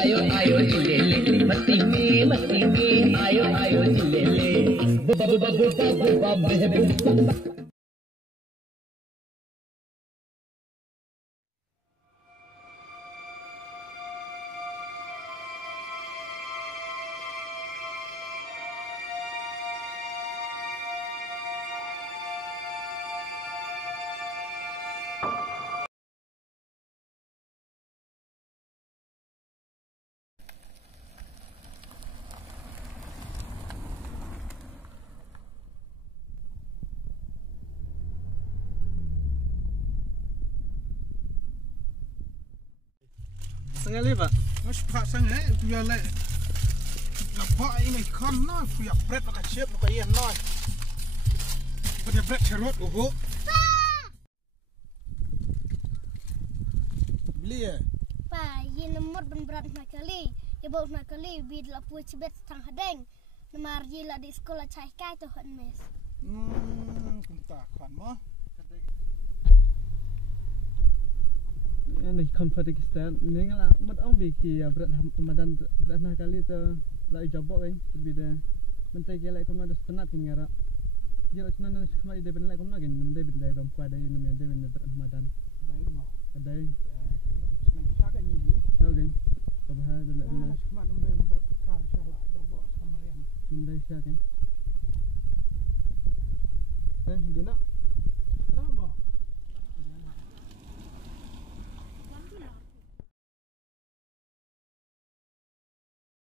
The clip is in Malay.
आयो आयो चिलेले मस्ती में आयो आयो चिलेले बबू बबू बबू बबू Sengaja pak, mas pak sengaja punya le, apa ini kan no, punya bread makan siap makan ian no, punya bread cerut uhu, beli ya? Pak, ini nomor berat nakali, ibu nakali bidla puas cibet tang hadeng, nomor jila di sekolah cai kai tu han mes. Kuntak kan mah. Ini Pakistan, ni ngala mat ang biki ya berat Ramadan berat nak kali tu lai jabok kan, sebida mentai kela ikut ada sepenat tinggal. Dia macam mana kemari dia benar ikut nak kan, mentai benda bam kuat dari nama dia benar berat Ramadan. Ada no. Ada. Senang sahaja ni. Okay. Kabah ada nak. Kemana nama berkar salah jabok sama yang. Mentai siapa kan? Dia nak